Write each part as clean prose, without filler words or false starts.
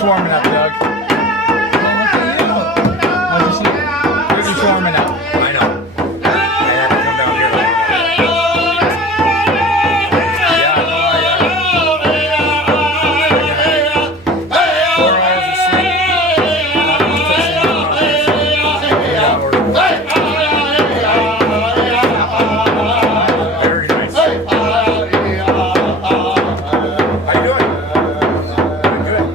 just warming up, Doug. You're just warming up. I know. I had to come down here. Yeah, 4 hours of sleep. Very nice. How you doing? Good.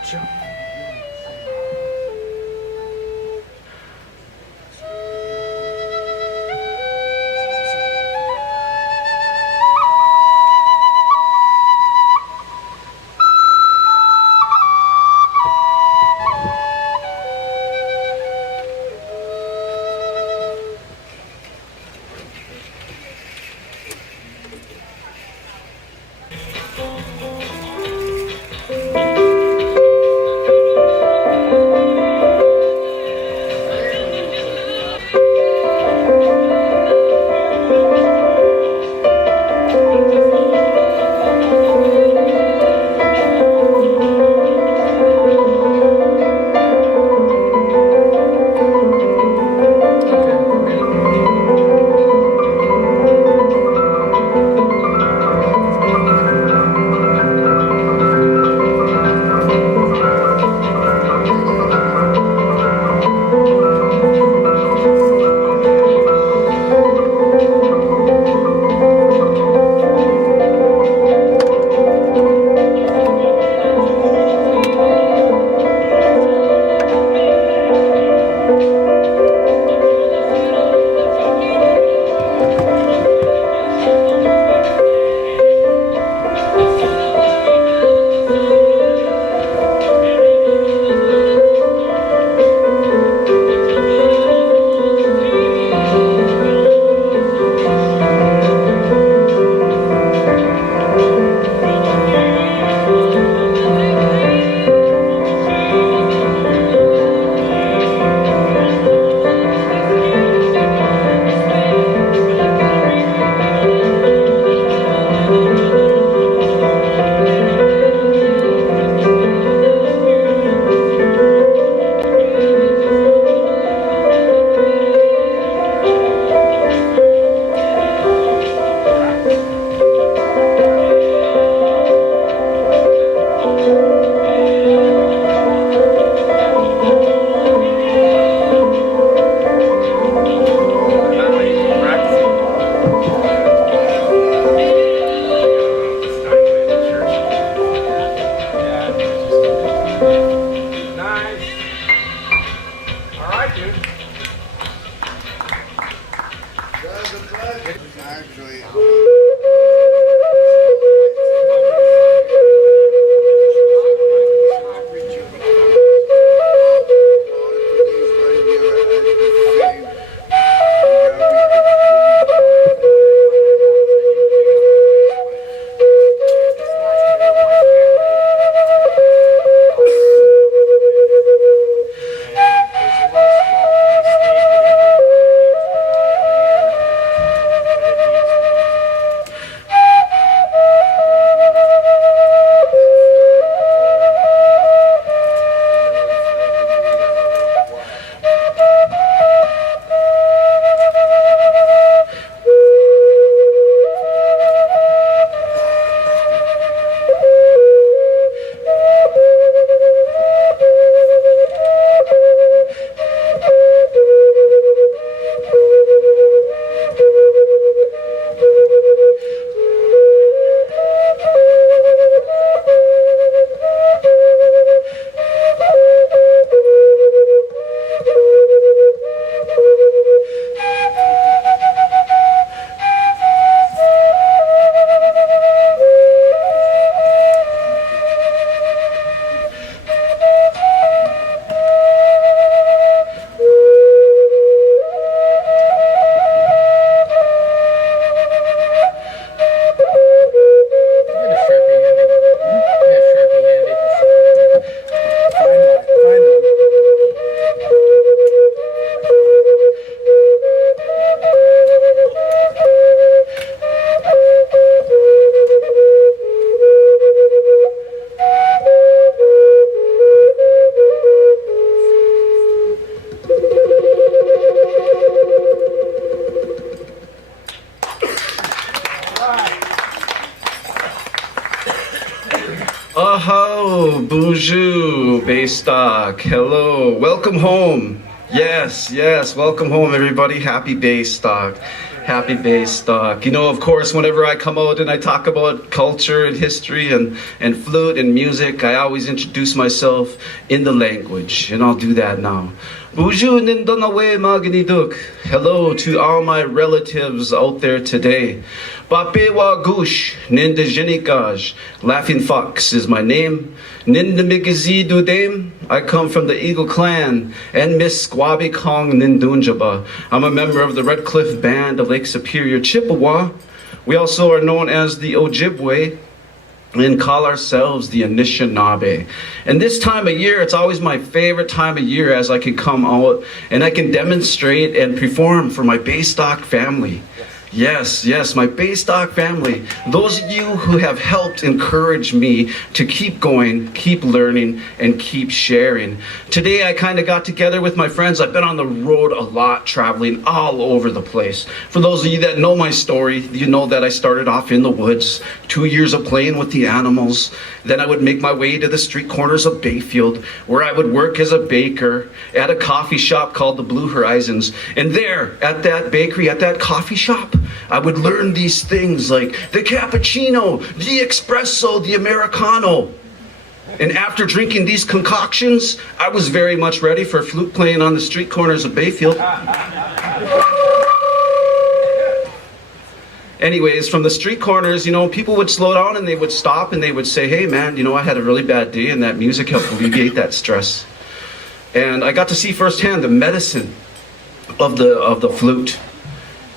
Gotcha. Actually, Oh, bonjour, Baystock. Hello, welcome home. Yes, welcome home, everybody. Happy Baystock. Happy Baystock. You know, of course, whenever I come out and I talk about culture and history and flute and music, I always introduce myself in the language, and I'll do that now. Bonjour, Nindanawe Maganiduk. Hello to all my relatives out there today. Bapewa Gush, Ninda Jenikaj. Laughing Fox is my name. Ninda Migazi Dudem. I come from the Eagle Clan and Miss Squabi Kong Nindunjaba. I'm a member of the Red Cliff Band of Lake Superior, Chippewa. We also are known as the Ojibwe and call ourselves the Anishinaabe. And this time of year, it's always my favorite time of year as I can come out and I can demonstrate and perform for my Baystock family. Yes, my Baystock family. Those of you who have helped encourage me to keep going, keep learning, and keep sharing. Today I kind of got together with my friends. I've been on the road a lot, traveling all over the place. For those of you that know my story, you know that I started off in the woods, 2 years of playing with the animals. Then I would make my way to the street corners of Bayfield, where I would work as a baker at a coffee shop called the Blue Horizons. And there, at that bakery, at that coffee shop, I would learn these things like the cappuccino, the espresso, the Americano. And after drinking these concoctions, I was very much ready for flute playing on the street corners of Bayfield. Anyways, from the street corners, you know, people would slow down and they would stop and they would say, hey man, you know, I had a really bad day, and that music helped alleviate that stress. And I got to see firsthand the medicine of the flute.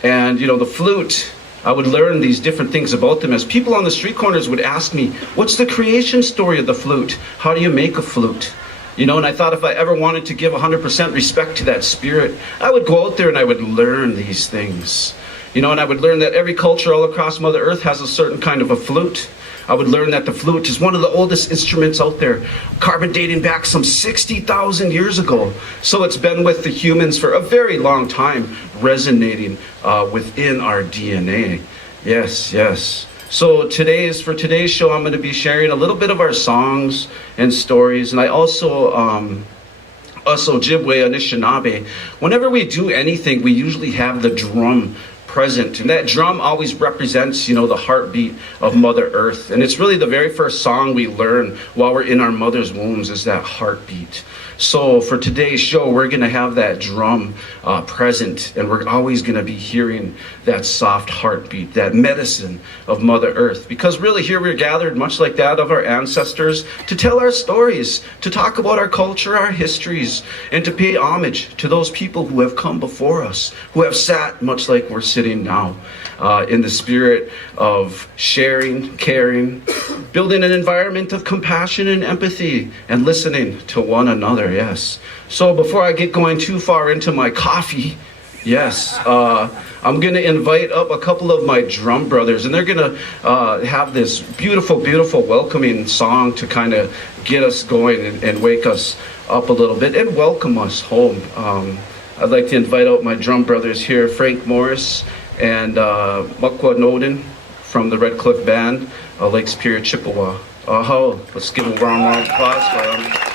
And you know, the flute, I would learn these different things about them as people on the street corners would ask me, what's the creation story of the flute? How do you make a flute? You know, and I thought if I ever wanted to give 100% respect to that spirit, I would go out there and I would learn these things. You know, and I would learn that every culture all across Mother Earth has a certain kind of a flute. I would learn that the flute is one of the oldest instruments out there, carbon dating back some 60,000 years ago. So it's been with the humans for a very long time, resonating within our DNA. Yes. So for today's show, I'm going to be sharing a little bit of our songs and stories. And I also, us Ojibwe, Anishinaabe, whenever we do anything, we usually have the drum present, and that drum always represents, you know, the heartbeat of Mother Earth. And it's really the very first song we learn while we're in our mother's wombs is that heartbeat. So for today's show, we're going to have that drum present, and we're always going to be hearing that soft heartbeat, that medicine of Mother Earth. Because really here we're gathered, much like that of our ancestors, to tell our stories, to talk about our culture, our histories, and to pay homage to those people who have come before us, who have sat much like we're sitting now, in the spirit of sharing, caring, building an environment of compassion and empathy, and listening to one another. Yes. So before I get going too far into my coffee, yes, I'm going to invite up a couple of my drum brothers, and they're going to have this beautiful, beautiful welcoming song to kind of get us going and wake us up a little bit and welcome us home. I'd like to invite out my drum brothers here, Frank Morris and Mukwa Noden from the Red Cliff Band, Lake Superior, Chippewa. Let's give them a round of applause for them.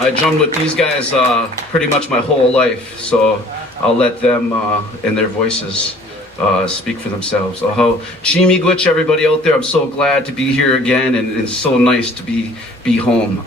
I drummed with these guys pretty much my whole life, so I'll let them and their voices speak for themselves. Chimigwich, everybody out there, I'm so glad to be here again, and it's so nice to be home.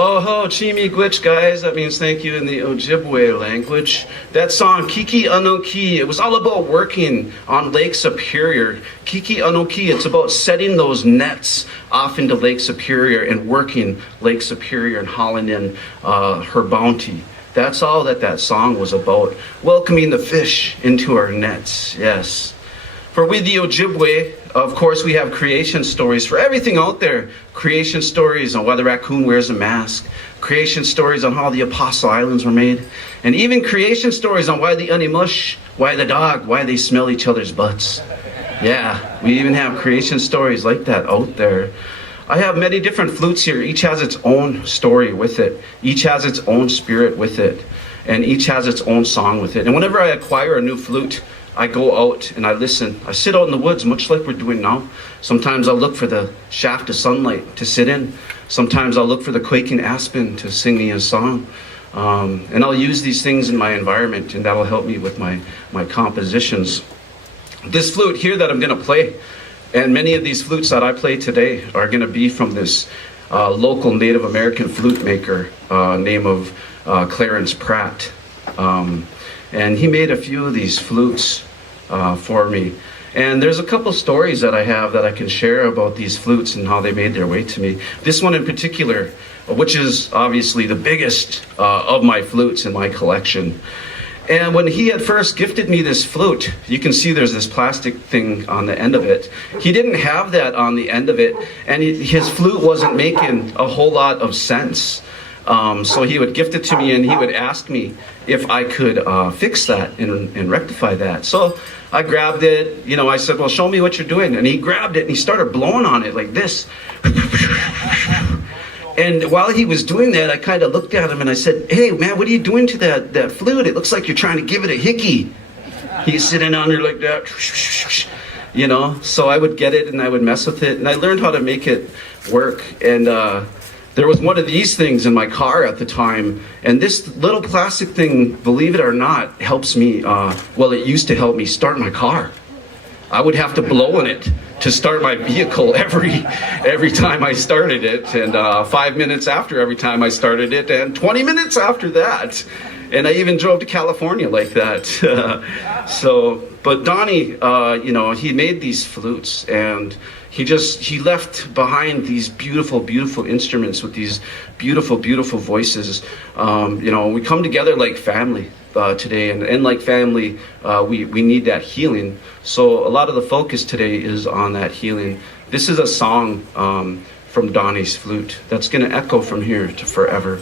Oh ho, Chimi Gwitch, guys. That means thank you in the Ojibwe language. That song, Kiki Anoki, it was all about working on Lake Superior. Kiki Anoki, it's about setting those nets off into Lake Superior and working Lake Superior and hauling in her bounty. That's all that song was about. Welcoming the fish into our nets, yes. For we the Ojibwe, of course, we have creation stories for everything out there. Creation stories on why the raccoon wears a mask. Creation stories on how the Apostle Islands were made. And even creation stories on why the Unimush, why the dog, why they smell each other's butts. Yeah, we even have creation stories like that out there. I have many different flutes here. Each has its own story with it. Each has its own spirit with it. And each has its own song with it. And whenever I acquire a new flute, I go out and I listen. I sit out in the woods, much like we're doing now. Sometimes I'll look for the shaft of sunlight to sit in. Sometimes I'll look for the quaking aspen to sing me a song. And I'll use these things in my environment, and that'll help me with my compositions. This flute here that I'm going to play, and many of these flutes that I play today are going to be from this local Native American flute maker name of Clarence Pratt. And he made a few of these flutes for me. And there's a couple stories that I have that I can share about these flutes and how they made their way to me. This one in particular, which is obviously the biggest of my flutes in my collection. And when he had first gifted me this flute, you can see there's this plastic thing on the end of it. He didn't have that on the end of it, and his flute wasn't making a whole lot of sense. So he would gift it to me, and he would ask me if I could fix that and rectify that. So I grabbed it, I said, well, show me what you're doing. And he grabbed it and he started blowing on it like this. And while he was doing that, I kind of looked at him and I said, hey man, what are you doing to that flute? It looks like you're trying to give it a hickey. He's sitting on there like that, so I would get it and I would mess with it. And I learned how to make it work. And there was one of these things in my car at the time, and this little plastic thing, believe it or not, helps me, it used to help me start my car. I would have to blow in it to start my vehicle every time I started it, and 5 minutes after every time I started it, and 20 minutes after that. And I even drove to California like that. But Donnie, he made these flutes, and he left behind these beautiful, beautiful instruments with these beautiful, beautiful voices. We come together like family today, and like family, we need that healing. So a lot of the focus today is on that healing. This is a song from Donnie's flute that's going to echo from here to forever.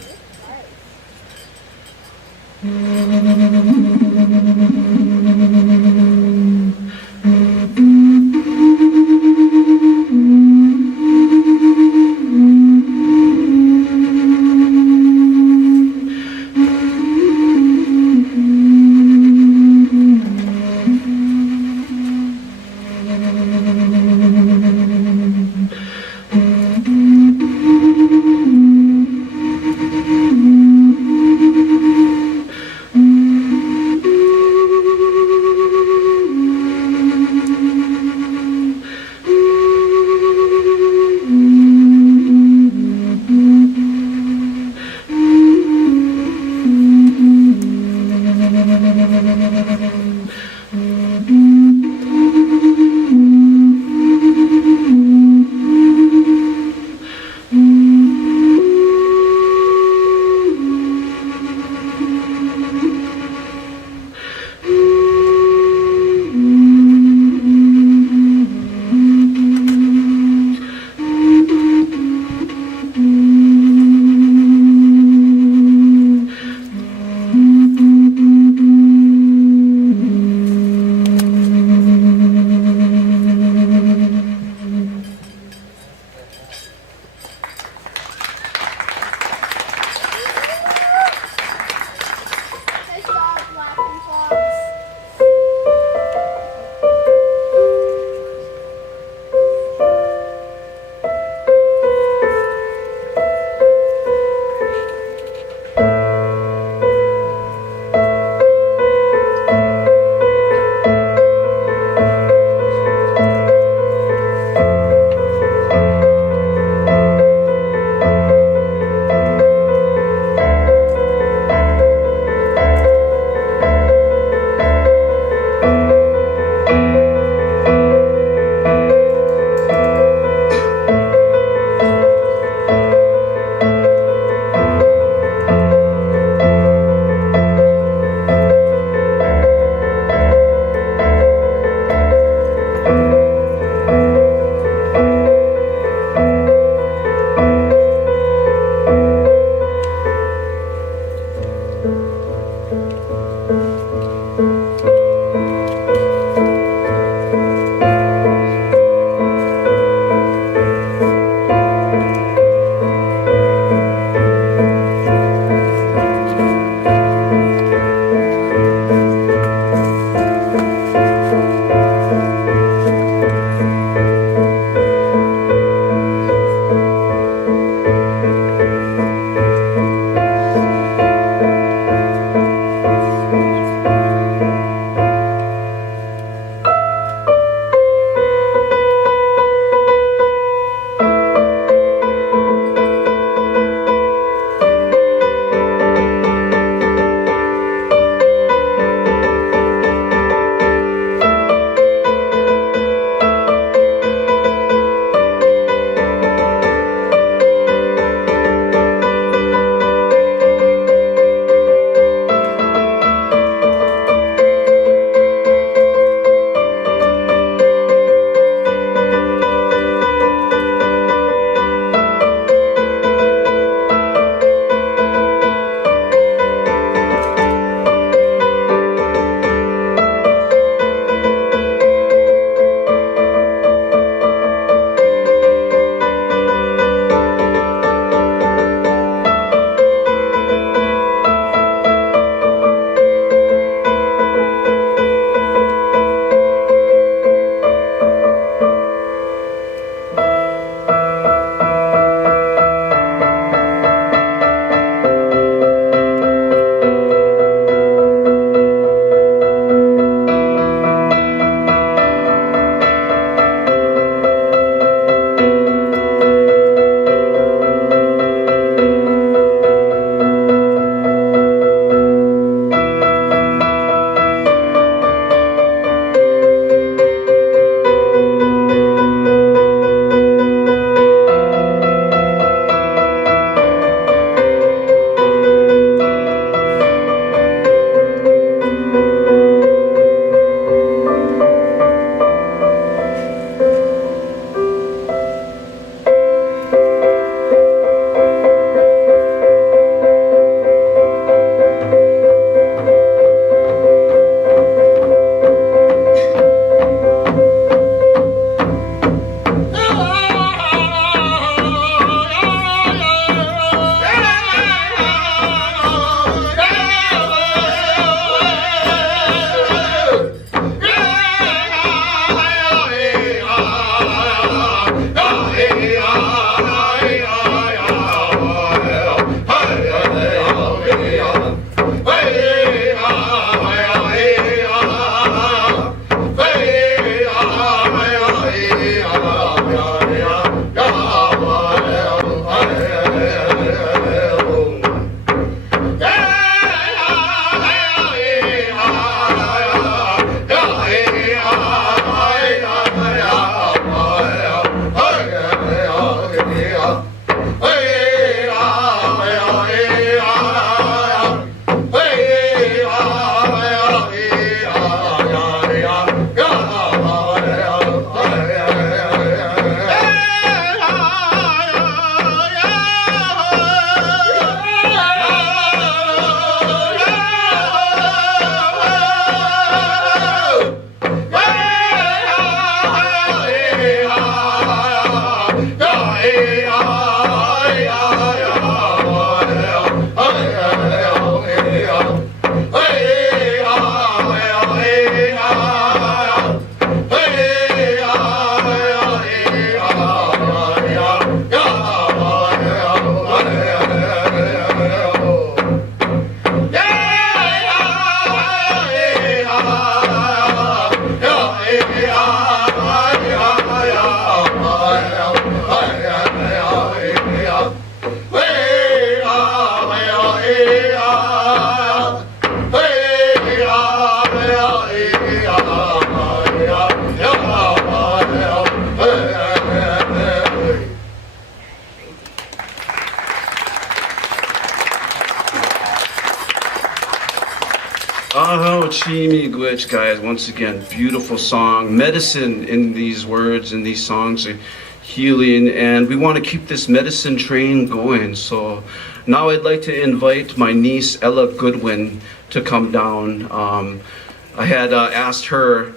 Oh, Chimi Gwitch, guys, once again, beautiful song. Medicine in these words and these songs are healing, and we want to keep this medicine train going. So now I'd like to invite my niece, Ella Goodwin, to come down. I had asked her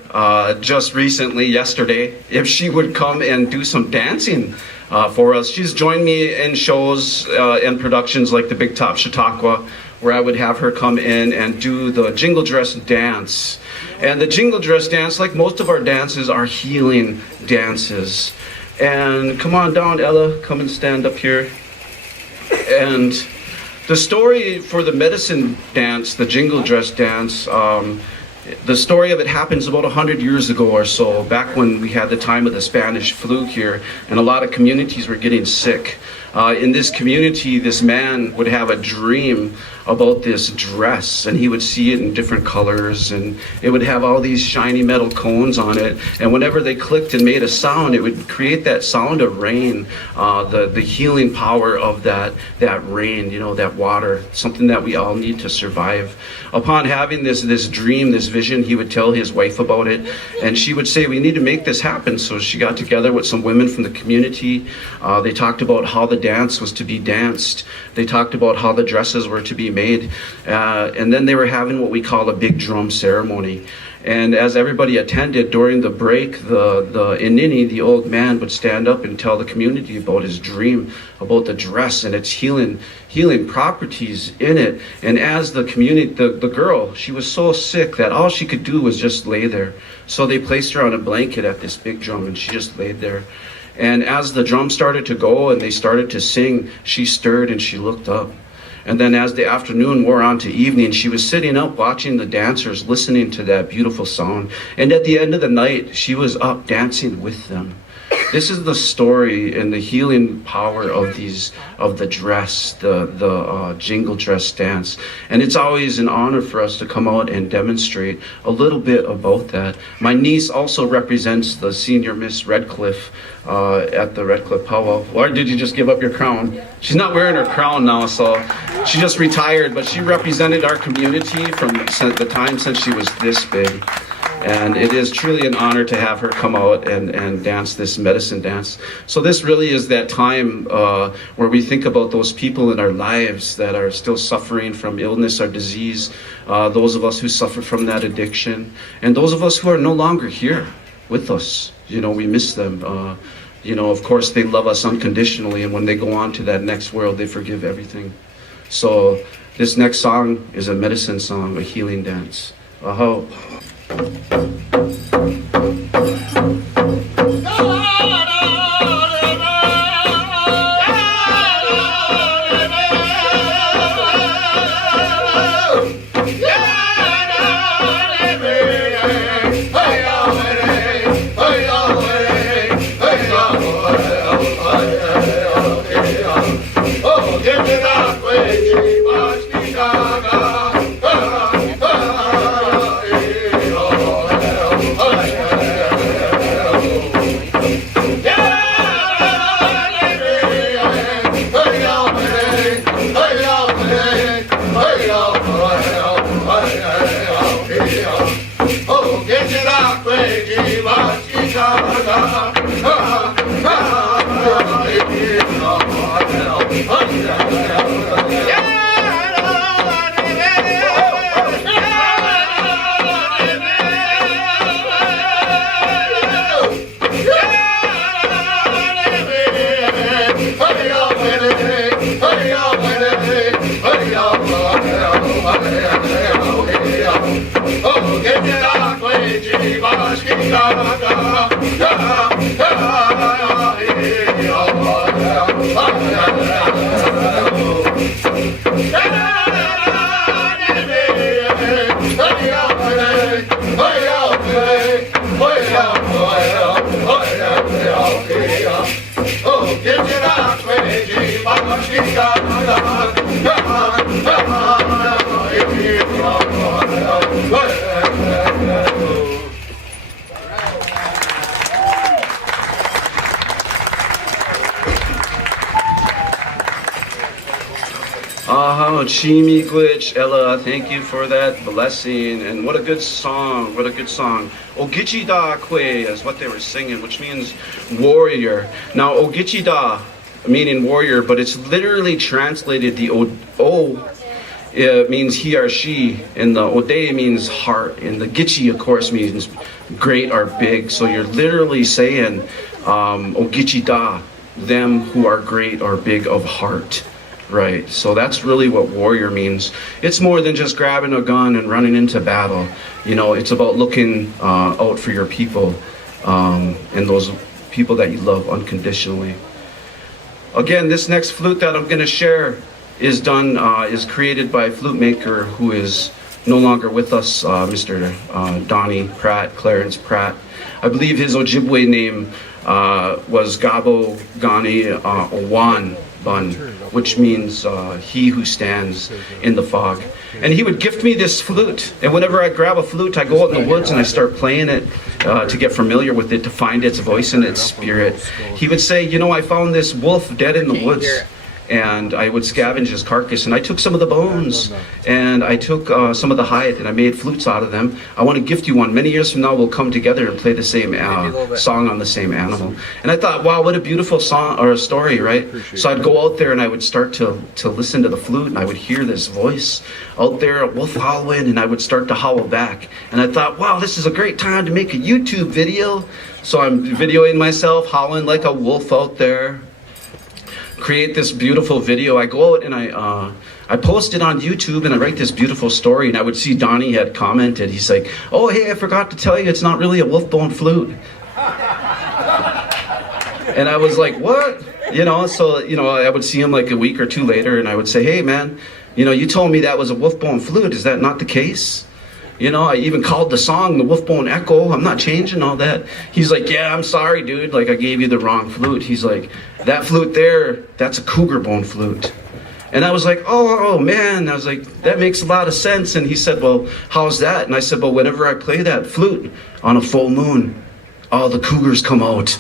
just recently, yesterday, if she would come and do some dancing for us. She's joined me in shows and productions like the Big Top Chautauqua, where I would have her come in and do the jingle dress dance. And the jingle dress dance, like most of our dances, are healing dances. And come on down, Ella, come and stand up here. And the story for the medicine dance, the jingle dress dance, the story of it happens about 100 years ago or so, back when we had the time of the Spanish flu here, and a lot of communities were getting sick. In this community, this man would have a dream about this dress, and he would see it in different colors, and it would have all these shiny metal cones on it, and whenever they clicked and made a sound, it would create that sound of rain, the healing power of that rain, you know, that water, something that we all need to survive. Upon having this dream, this vision, he would tell his wife about it, and she would say, we need to make this happen. So she got together with some women from the community. They talked about how the dance was to be danced. They talked about how the dresses were to be made. And then they were having what we call a big drum ceremony. And as everybody attended during the break, the Inini, the old man, would stand up and tell the community about his dream, about the dress and its healing properties in it. And as the community, the girl, she was so sick that all she could do was just lay there. So they placed her on a blanket at this big drum, and she just laid there. And as the drum started to go and they started to sing, she stirred and she looked up. And then as the afternoon wore on to evening, she was sitting up watching the dancers, listening to that beautiful sound. And at the end of the night, she was up dancing with them. This is the story and the healing power of the dress, the jingle dress dance. And it's always an honor for us to come out and demonstrate a little bit about that. My niece also represents the senior Miss Redcliffe at the Redcliffe powwow. Or did you just give up your crown? She's not wearing her crown now, so she just retired, but she represented our community from the time since she was this big. And it is truly an honor to have her come out and dance this medicine dance. So this really is that time where we think about those people in our lives that are still suffering from illness or disease, those of us who suffer from that addiction, and those of us who are no longer here with us. You know, we miss them. You know, of course, they love us unconditionally, and when they go on to that next world, they forgive everything. So this next song is a medicine song, a healing dance. Aho. Oh, Chimi Glitch, Ella, thank you for that blessing. And what a good song, what a good song. Ogichida Kwe is what they were singing, which means warrior. Now, Ogichida, meaning warrior, but it's literally translated, the O it means he or she, and the Ode means heart, and the Gichi, of course, means great or big. So you're literally saying, Ogichida, them who are great or big of heart. Right, so that's really what warrior means. It's more than just grabbing a gun and running into battle. You know, it's about looking out for your people and those people that you love unconditionally. Again, this next flute that I'm going to share is created by a flute maker who is no longer with us, Mr. Donnie Pratt, Clarence Pratt. I believe his Ojibwe name was Gabo Gani Owan Bun, which means he who stands in the fog. And he would gift me this flute, and whenever I grab a flute, I go out in the woods and I start playing it to get familiar with it, to find its voice and its spirit. He would say, you know, I found this wolf dead in the woods, and I would scavenge his carcass, and I took some of the bones, and I took some of the hide, and I made flutes out of them. I want to gift you one. Many years from now, we'll come together and play the same song on the same animal. And I thought, wow, what a beautiful song or a story, right? So I'd go out there, and I would start to listen to the flute, and I would hear this voice out there, a wolf howling, and I would start to howl back. And I thought, wow, this is a great time to make a YouTube video. So I'm videoing myself howling like a wolf out there. Create this beautiful video. I go out and I post it on YouTube, and I write this beautiful story, and I would see Donnie had commented. He's like, oh, hey, I forgot to tell you, it's not really a wolf bone flute. And I was like, what? You know, so, you know, I would see him like a week or two later, and I would say, hey, man, you know, you told me that was a wolf bone flute. Is that not the case? You know, I even called the song the Wolfbone Echo. I'm not changing all that. He's like, yeah, I'm sorry, dude. Like, I gave you the wrong flute. He's like, that flute there, that's a cougar bone flute. And I was like, oh, man. I was like, that makes a lot of sense. And he said, well, how's that? And I said, well, whenever I play that flute on a full moon, all the cougars come out.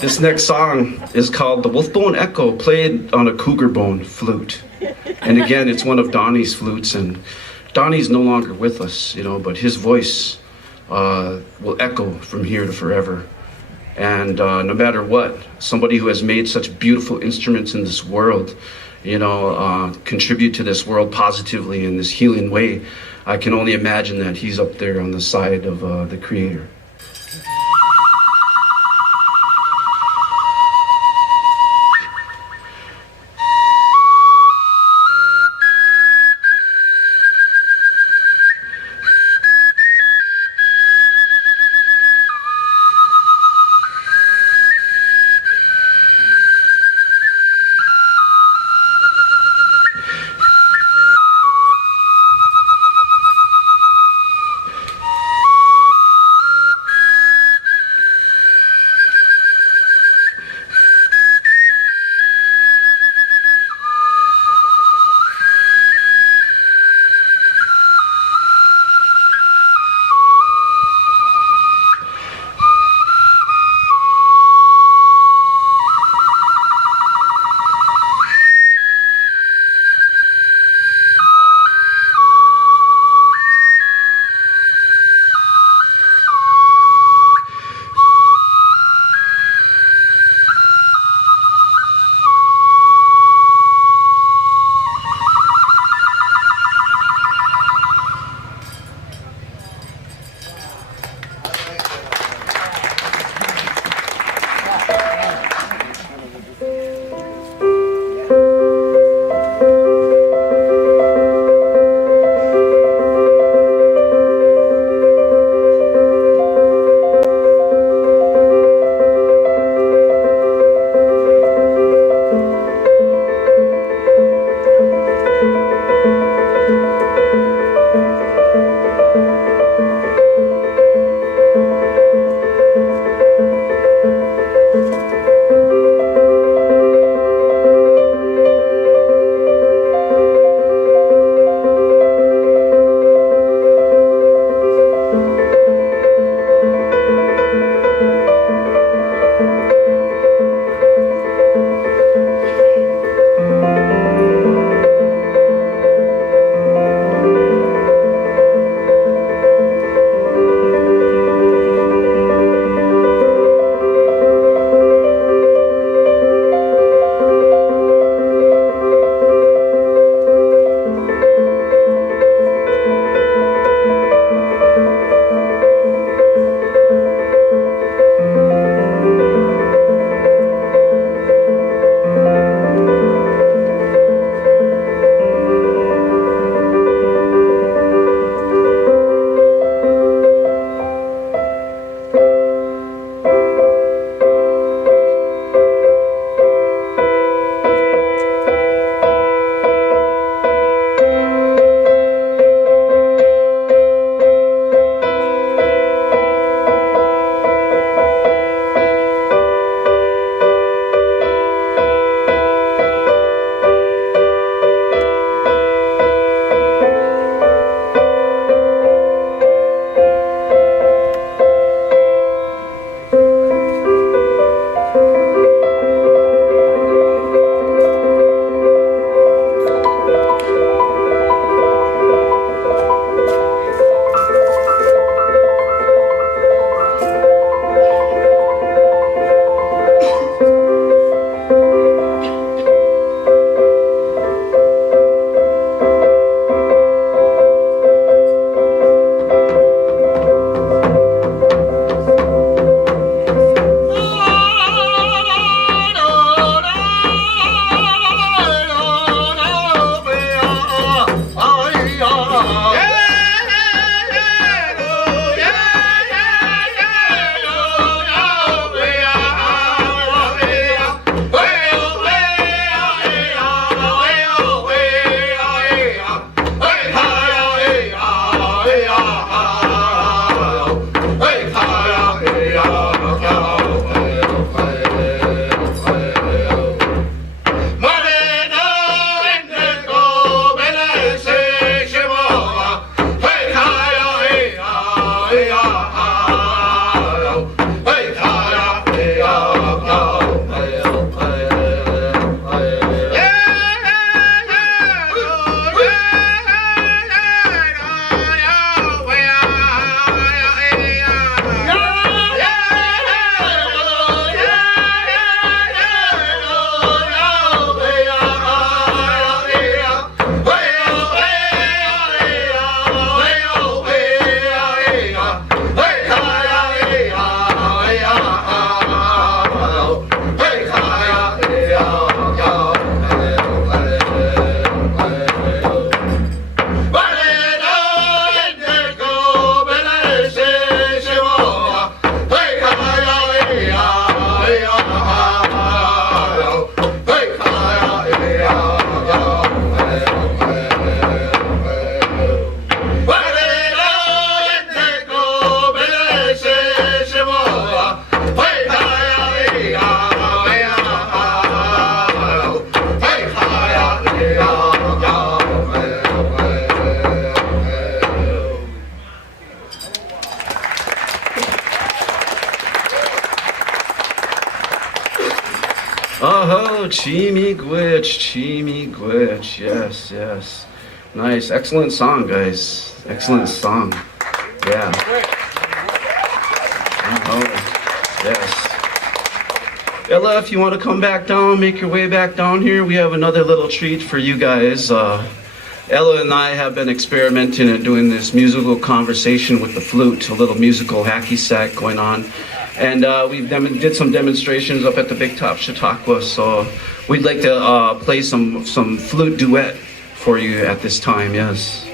This next song is called The Wolfbone Echo, played on a cougar bone flute. And again, it's one of Donnie's flutes, and Donnie's no longer with us, you know, but his voice will echo from here to forever. And no matter what, somebody who has made such beautiful instruments in this world, you know, contribute to this world positively in this healing way, I can only imagine that he's up there on the side of the Creator. Oh, Chimigwich. Yes, yes. Nice. Excellent song, guys. Excellent song. Yeah. Oh, yes. Ella, if you want to come back down, make your way back down here, we have another little treat for you guys. Ella and I have been experimenting and doing this musical conversation with the flute, a little musical hacky sack going on. And we did some demonstrations up at the Big Top Chautauqua, so we'd like to play some flute duet for you at this time, yes.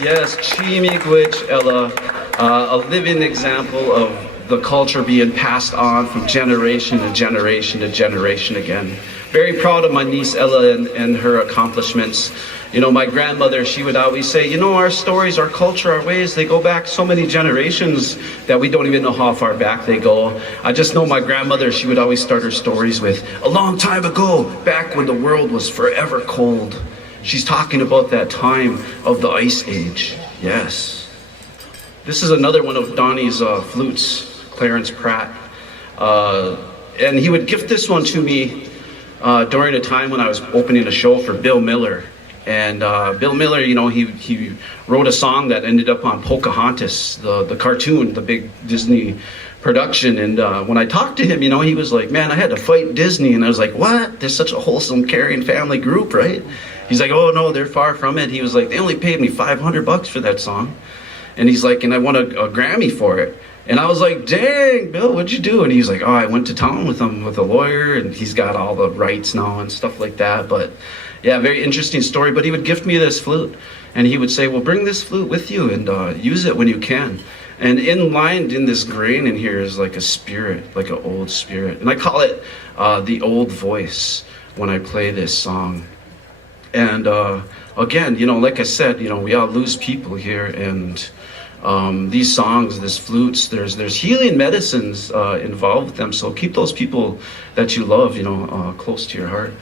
Yes, Chimigwich Ella, a living example of the culture being passed on from generation to generation to generation again. Very proud of my niece Ella and her accomplishments. You know, my grandmother, she would always say, you know, our stories, our culture, our ways, they go back so many generations that we don't even know how far back they go. I just know my grandmother, she would always start her stories with, a long time ago, back when the world was forever cold. She's talking about that time of the Ice Age. Yes. This is another one of Donnie's flutes, Clarence Pratt. And he would gift this one to me during a time when I was opening a show for Bill Miller. And Bill Miller, you know, he wrote a song that ended up on Pocahontas, the cartoon, the big Disney production. And when I talked to him, you know, he was like, man, I had to fight Disney. And I was like, what? They're such a wholesome, caring family group, right? He's like, oh no, they're far from it. He was like, they only paid me $500 for that song. And he's like, and I won a Grammy for it. And I was like, dang, Bill, what'd you do? And he's like, oh, I went to town with him, with a lawyer, and he's got all the rights now and stuff like that. But yeah, very interesting story. But he would gift me this flute, and he would say, well, bring this flute with you and use it when you can. And inlined in this grain in here is like a spirit, like an old spirit. And I call it the old voice when I play this song. And again, you know, like I said, you know, we all lose people here, and these songs, these flutes, there's healing medicines involved with them. So keep those people that you love, you know, close to your heart.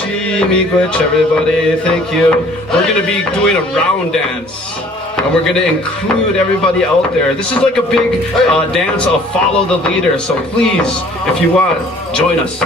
Chimigwich, everybody. Thank you. We're going to be doing a round dance. And we're going to include everybody out there. This is like a big dance of follow the leader. So please, if you want, join us.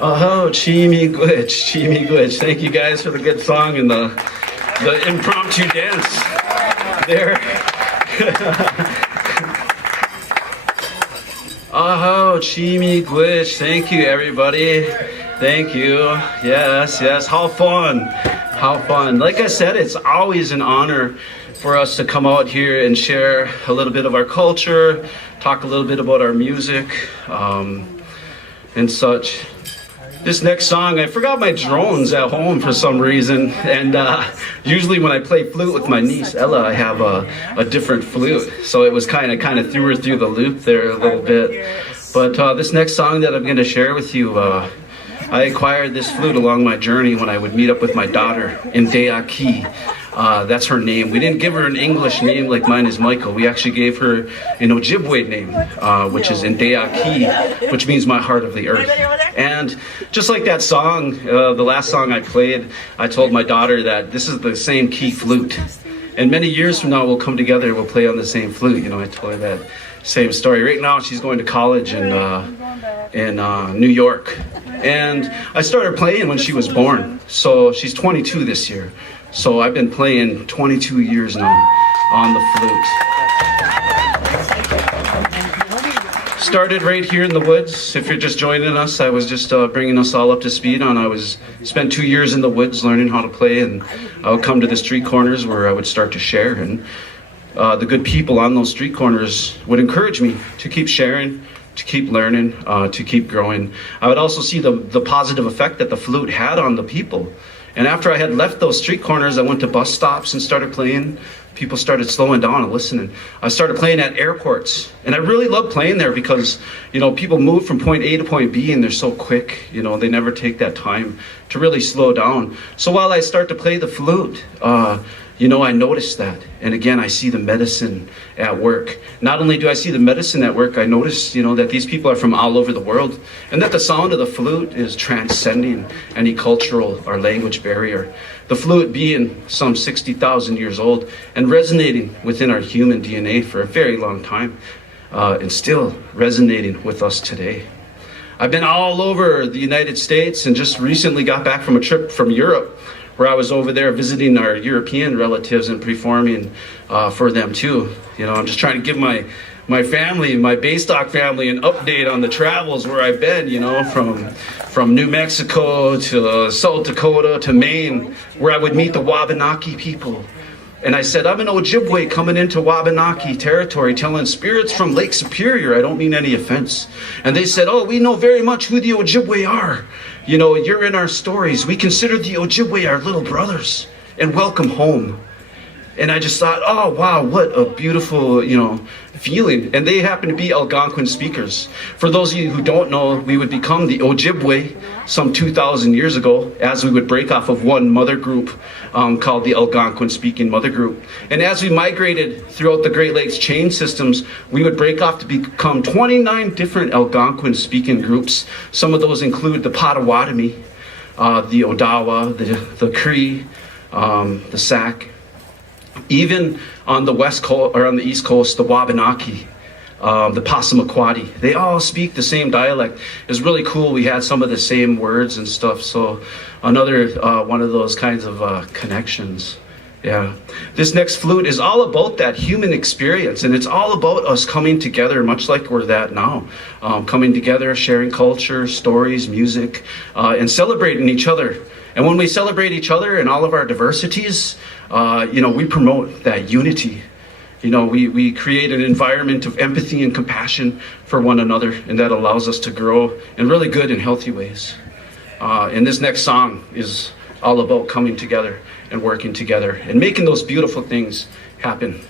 Oh, Chimigwich. Thank you guys for the good song and the impromptu dance there. Oh, Chimigwich. Thank you, everybody. Thank you. Yes. How fun. Like I said, it's always an honor for us to come out here and share a little bit of our culture, talk a little bit about our music, and such. This next song, I forgot my drones at home for some reason, and usually when I play flute with my niece Ella, I have a different flute, so it was kind of threw her through the loop there a little bit. But this next song that I'm going to share with you, I acquired this flute along my journey when I would meet up with my daughter in Deaki. That's her name. We didn't give her an English name like mine is Michael. We actually gave her an Ojibwe name, which is Indeaki, which means my heart of the earth. And just like that song, the last song I played, I told my daughter that this is the same key flute. And many years from now, we'll come together and we'll play on the same flute. You know, I told her that same story. Right now, she's going to college in New York. And I started playing when she was born. So she's 22 this year. So I've been playing 22 years now on the flute. Started right here in the woods. If you're just joining us, I was just bringing us all up to speed on. Spent 2 years in the woods learning how to play, and I would come to the street corners where I would start to share. And the good people on those street corners would encourage me to keep sharing, to keep learning, to keep growing. I would also see the positive effect that the flute had on the people. And after I had left those street corners, I went to bus stops and started playing. people started slowing down and listening. I started playing at airports, and I really love playing there because, you know, people move from point A to point B and they're so quick, you know, they never take that time to really slow down. So while I start to play the flute, you know, I noticed that. And again, I see the medicine at work. Not only do I see the medicine at work, I notice, you know, that these people are from all over the world and that the sound of the flute is transcending any cultural or language barrier. The flute being some 60,000 years old and resonating within our human DNA for a very long time, and still resonating with us today. I've been all over the United States and just recently got back from a trip from Europe, where I was over there visiting our European relatives and performing for them too. You know, I'm just trying to give my family, my Baystock family, an update on the travels where I've been, you know, from New Mexico to South Dakota to Maine, where I would meet the Wabanaki people. And I said, I'm an Ojibwe coming into Wabanaki territory telling spirits from Lake Superior. I don't mean any offense. And they said, oh, we know very much who the Ojibwe are. You know, you're in our stories. We consider the Ojibwe our little brothers and welcome home. And I just thought, oh, wow, what a beautiful, you know, feeling. And they happen to be Algonquin speakers. For those of you who don't know, we would become the Ojibwe some 2,000 years ago as we would break off of one mother group called the Algonquin speaking mother group. And as we migrated throughout the Great Lakes chain systems, we would break off to become 29 different Algonquin speaking groups. Some of those include the Potawatomi, the Odawa, the Cree, the Sac. Even on the west coast or on the east coast, the Wabanaki, the Passamaquoddy, they all speak the same dialect. It's really cool. We had some of the same words and stuff. So another one of those kinds of connections. Yeah. This next flute is all about that human experience, and it's all about us coming together, much like we're that now. Coming together, sharing culture, stories, music, and celebrating each other. And when we celebrate each other and all of our diversities, you know, we promote that unity. You know, we create an environment of empathy and compassion for one another, and that allows us to grow in really good and healthy ways. And this next song is all about coming together and working together and making those beautiful things happen.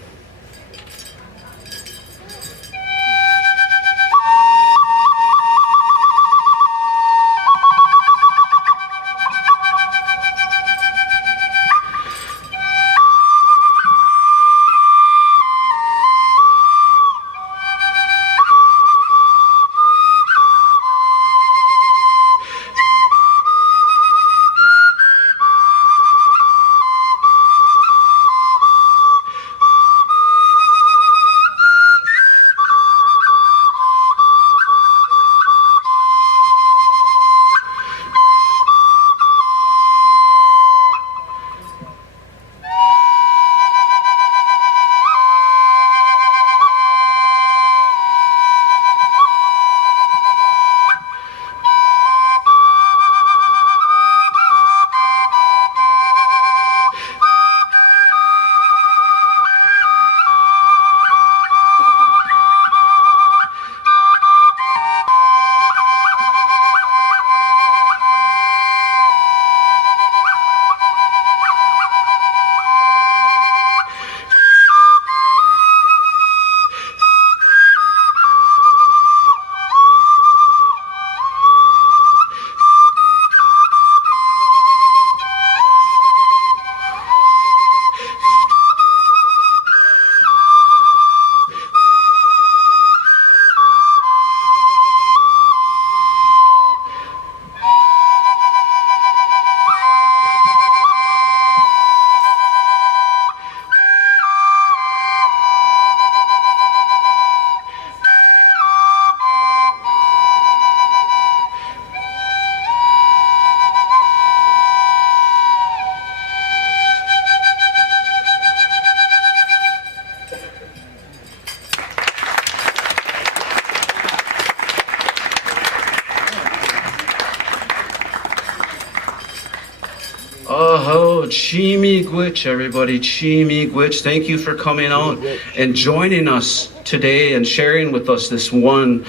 Oh, Chimigwich, everybody. Chimigwich. Thank you for coming out and joining us today and sharing with us this one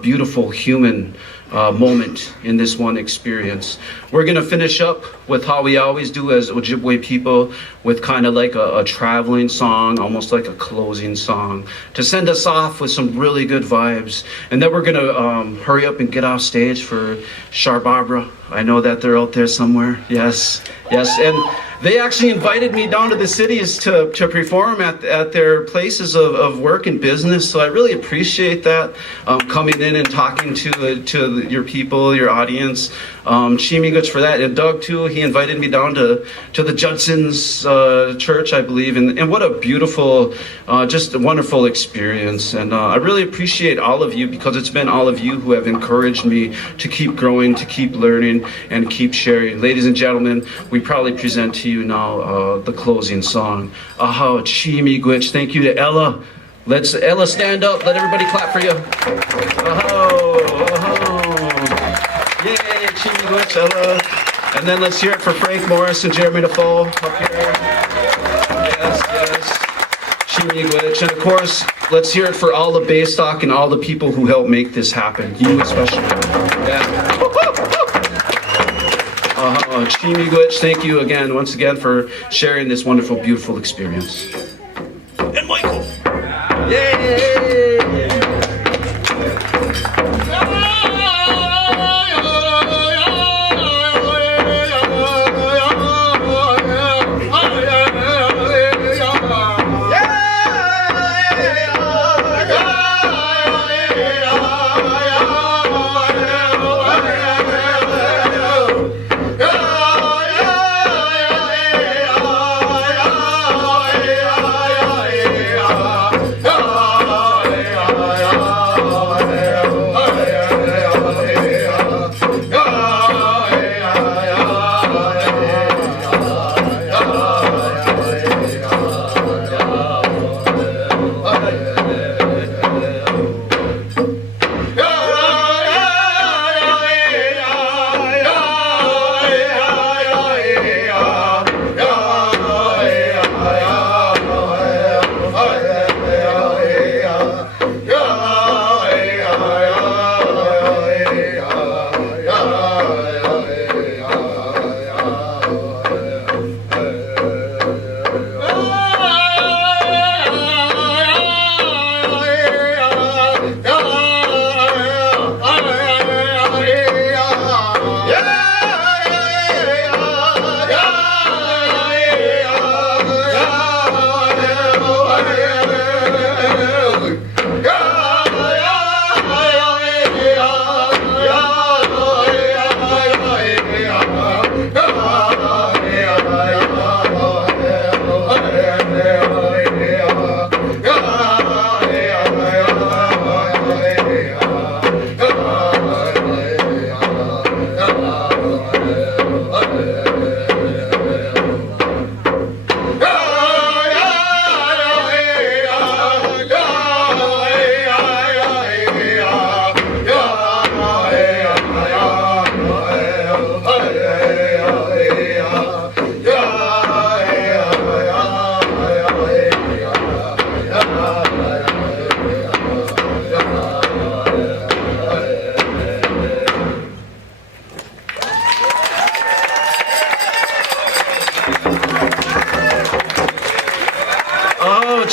beautiful human moment in this one experience. We're gonna finish up with how we always do as Ojibwe people, with kind of like a traveling song, almost like a closing song, to send us off with some really good vibes. And then we're gonna hurry up and get off stage for Char Barbara. I know that they're out there somewhere. Yes, yes. And they actually invited me down to the cities to perform at their places of work and business. So I really appreciate that, coming in and talking to your people, your audience. Chimiguch for that. And Doug too, he invited me down to the Judson's church, I believe. And what a beautiful, just a wonderful experience. And I really appreciate all of you, because it's been all of you who have encouraged me to keep growing, to keep learning, and keep sharing. Ladies and gentlemen, we proudly present to you now the closing song. Aha, Chimiguch. Thank you to Ella. Let's Ella stand up. Let everybody clap for you. Yay, Chimiguch, Ella. And then let's hear it for Frank Morris and Jeremy Defoe up here. Yes, yes. Chimiguch. And of course, let's hear it for all the Baystock and all the people who helped make this happen. You especially. Yeah. Chimiguch, thank you again, once again, for sharing this wonderful, beautiful experience. And Michael! Yay!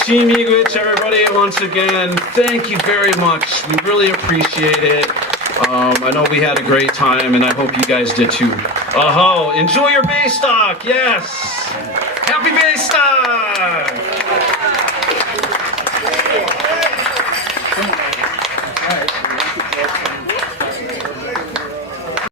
Chimiguch, everybody, once again, thank you very much. We really appreciate it. I know we had a great time, and I hope you guys did too. Enjoy your Baystock, yes! Happy Baystock!